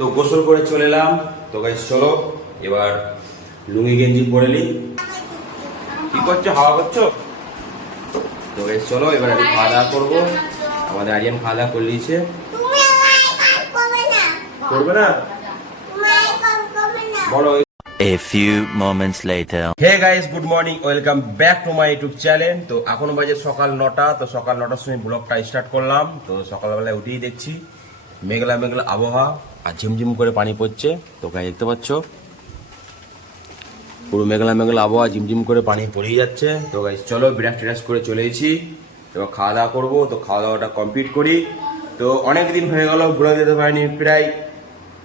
তো গোসল করে চলে এলাম। তো গাইস চলো এবার লুঙ্গি গেঞ্জি পরে নি কি করছ? হাওয়া করছ? তো গাইস চলো এবার আমি খাওয়া দাওয়া করব। আমাদের আরিয়ান খাওয়া দাওয়া করে নিয়েছে। করবে না? বলো। A few moments later. Hey guys good morning welcome back to my YouTube channel তো এখন বাজে সকাল নটা তো সকাল নটার সময় ব্লগটা স্টার্ট করলাম। তো সকালবেলায় উঠেই দেখছি। মেঘলা মেঘলা আবহাওয়া আর ঝিমঝিম করে পানি পড়ছে। তো গাই দেখতে পাচ্ছ, পুরো মেঘলা মেঘলা আবহাওয়া ঝিমঝিম করে পানি পড়েই যাচ্ছে। তো গাইস চলো বিরাট টিরাস করে চলে এসেছি। এবার খাওয়া দাওয়া করব, তো খাওয়া দাওয়াটা কমপ্লিট করি। তো অনেক দিন হয়ে গেল ব্লগ দিতে পারিনি, প্রায়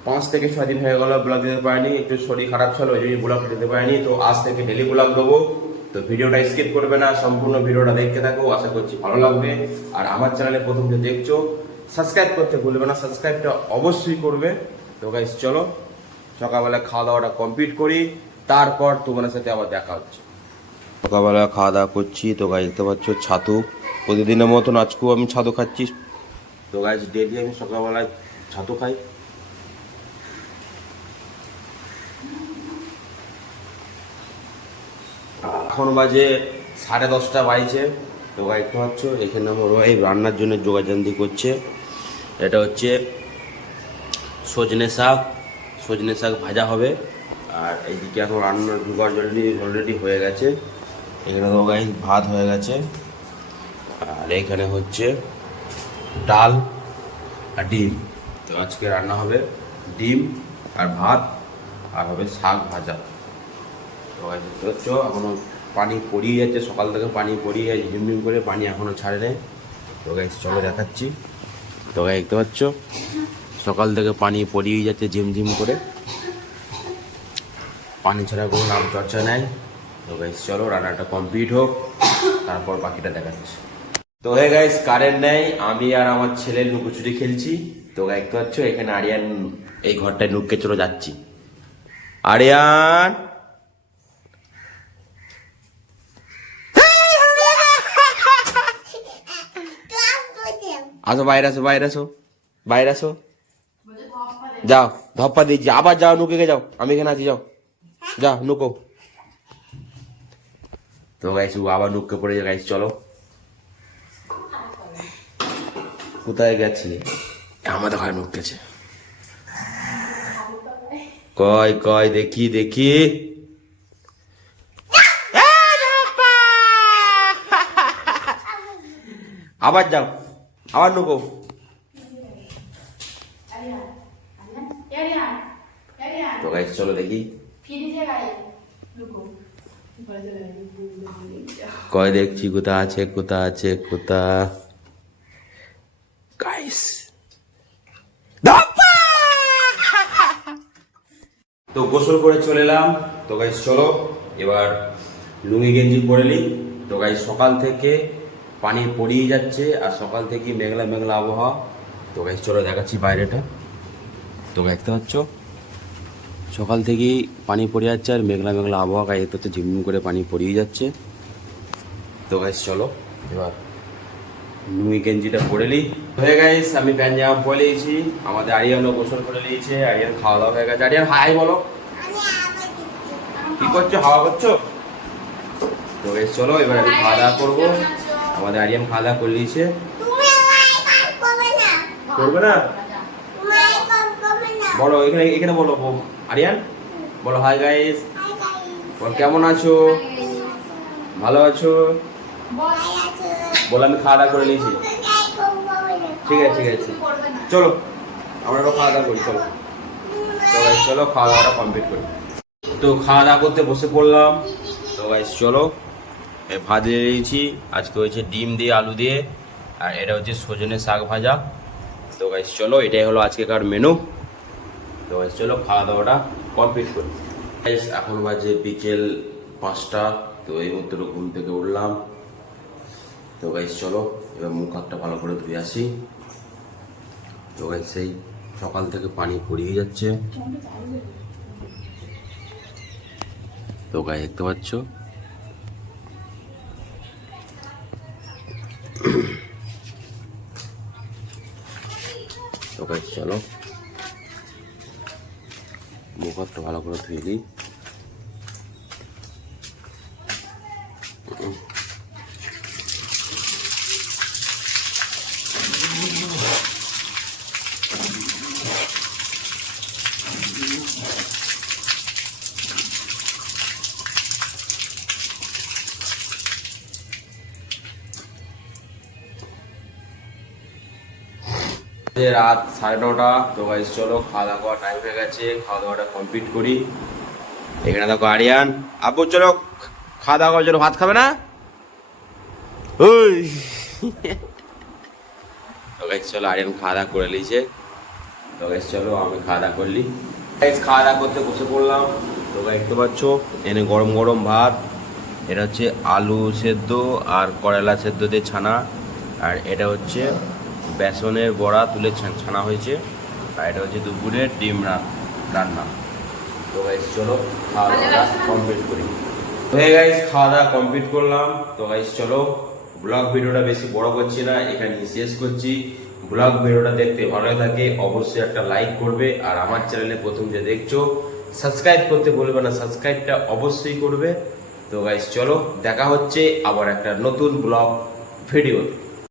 পাঁচ থেকে ছয় দিন হয়ে গেল ব্লগ দিতে পারিনি। একটু শরীর খারাপ ছিল, ওই জন্য ব্লগ দিতে পারিনি। তো আজ থেকে ডেলি ব্লগ দেবো। তো ভিডিওটা স্কিপ করবে না, সম্পূর্ণ ভিডিওটা দেখতে থাকো। আশা করছি ভালো লাগবে। আর আমার চ্যানেলে প্রথম যে দেখছ সাবস্ক্রাইব করতে ভুলবে না, সাবস্ক্রাইবটা অবশ্যই করবে। তো গাইস চলো, সকালবেলা খাওয়া দাওয়াটা কমপ্লিট করি, তারপর তোমাদের সাথে আবার দেখা হচ্ছে। সকালবেলা খাওয়া দাওয়া করছি, তো গাছ দেখতে পাচ্ছ ছাতু। প্রতিদিনের মতন আজকেও আমি ছাতু খাচ্ছি। তো গাছ ডেলি আমি সকালবেলায় ছাতু খাই। এখন বাজে সাড়ে দশটা বাজছে তো দেখতে এখানে আমার ওই রান্নার জন্য যোগাযান্তি করছে। এটা হচ্ছে সজনে শাক। সজনে শাক ভাজা হবে। আর এইদিকে এখন রান্না ঢুকার জন্য অলরেডি হয়ে গেছে। এখানে তো গাই ভাত হয়ে গেছে। আর এখানে হচ্ছে ডাল আর ডিম। তো আজকে রান্না হবে ডিম আর ভাত, আর হবে শাক ভাজা। তো দেখতে পাচ্ছ? এখনও পানি পড়িয়ে যাচ্ছে, সকাল থেকে পানি পড়িয়ে যাচ্ছে ঝিমঝিম করে পানি এখনও ছাড়ে নেই। তো গাইস চলো দেখাচ্ছি। তো গাই দেখতে পাচ্ছ? সকাল থেকে পানি পড়িয়ে যাচ্ছে ঝিমঝিম করে। পানি ছাড়া কোনো নাম চর্চা নেই। তো গাইস চলো রান্নাটা কমপ্লিট হোক, তারপর বাকিটা দেখাচ্ছি। তো হে গাইস কারেন্ট নেই, আমি আর আমার ছেলে লুকোচুরি খেলছি। তো গাই দেখতে পাচ্ছ? এখানে আরিয়ান এই ঘরটায় নুককে চলে যাচ্ছি। আরিয়ান ক্লাস করতে আসো, বাইরে আসো বাইরে আসো বাইরে আসো। যাও, ধপ্পা দিয়েছি আবার যাও, নুকে যাও, আমি এখানে আছি, যাও। যা নুকো। তো গাইস ও আবার নুককে পড়ে গাইস চলো। কোথায় গেছি? আমাদের ঘরে নুকতেছে কয় কয় দেখি দেখি। আবার যাও। আবার নুকো তো গাইস চলো দেখি। কয় দেখছি কোথা আছে কোথা আছে কোথা গাইস তো গোসল করে চলে এলাম। তো গাইস চলো, এবার লুঙ্গি গেঞ্জি পরে নিই। তো গাইস সকাল থেকে পানি পড়িয়ে যাচ্ছে আর সকাল থেকে মেঘলা মেঘলা আবহাওয়া। তো গাইস চলো দেখাচ্ছি বাইরেটা। তো দেখতে পাচ্ছ? সকাল থেকেই পানি পড়ে যাচ্ছে আর মেঘলা মেঘলা আবহাওয়া গায়ে হচ্ছে ঝিমঝিম করে পানি পড়িয়ে যাচ্ছে। তো গাইস চলো, এবার নুই গেঞ্জিটা পরে নিই। হয়ে গাইস আমি প্যান্ট জামা পরে নিয়েছি আমাদের আরিয়ানও গোসল করে নিয়েছে, আরিয়ান খাওয়া দাওয়া হয়ে গেছে। আরিয়ান হাই বলো। কি করছ? হাওয়া করছ? তো গাইস চলো, এবার আমি খাওয়া দাওয়া করব। আমাদের আরিয়ান খাওয়া দাওয়া করে নিয়েছে তুমি আমায় কাজ করবে না। করবে না? তোমায় কাজ করবে না। বলো এখানে এখানে বলো আরিয়ান? বলো হাই গাইস হাই গাইস বল কেমন আছো? ভালো আছো? বলো আমি খাওয়া দাওয়া করে নিয়েছি। ঠিক আছে ঠিক আছে। চলো আমরা খাওয়া দাওয়া করি চলো। তো গাইস চলো খাওয়া দাওয়াটা কমপ্লিট করি। তো খাওয়া দাওয়া করতে বসে পড়লাম। তো গাইস চলো। ভাত দিয়ে দিয়েছি আজকে হয়েছে ডিম দিয়ে আলু দিয়ে, আর এটা হচ্ছে সজনে শাক ভাজা। তো গাইস চলো, এটাই হলো আজকেকার মেনু তো গাইস চলো খাওয়া দাওয়াটা কমপ্লিট করি। গাইস এখন বাজে বিকেল পাঁচটা, তো এই মুহূর্তে ঘুম থেকে উঠলাম। তো গাইস চলো, এবার মুখ হাতটা ভালো করে ধুয়ে আসি। তো গাইস সেই সকাল থেকে পানি পড়িয়ে যাচ্ছে। তো গাই দেখতে পাচ্ছ? চলো। মুখ হাতটা ভালো করে ধুয়ে নিই। রাত সাড়ে নটা। তো গাইস চলো খাওয়া দাওয়া টাইম হয়ে গেছে। খাওয়া দাওয়াটা কমপ্লিট করি। এখানে দেখো আরিয়ান। আব্বু, চলো খাওয়া দাওয়া জন্য ভাত খাবে না? ওই তো গাইস চলো আরিয়ান খাওয়া দাওয়া করে নিয়েছে। তো গাইস চলো আমি খাওয়া দাওয়া করলি গাইস খাওয়া দাওয়া করতে বসে পড়লাম। তো গাইস দেখতে পাচ্ছ এনে গরম গরম ভাত। এটা হচ্ছে আলু সেদ্ধ আর করলা সেদ্ধ দিয়ে ছানা। আর এটা হচ্ছে বেসনের বড়া তুলে ছানা হয়েছে। আর এটা হচ্ছে দুপুরের ডিম রান্না। তো গাইস চলো খাওয়া দাওয়া কমপ্লিট করি। হয়ে গাইস খাওয়া দাওয়া কমপ্লিট করলাম। তো গাইস চলো ব্লগ ভিডিওটা বেশি বড় করছি না এখানে শেষ করছি। ব্লগ ভিডিওটা দেখতে ভালো থাকে অবশ্যই একটা লাইক করবে। আর আমার চ্যানেলে প্রথম যে দেখছ সাবস্ক্রাইব করতে বলবে না সাবস্ক্রাইবটা অবশ্যই করবে। তো গাইস চলো দেখা হচ্ছে আবার একটা নতুন ব্লগ ভিডিও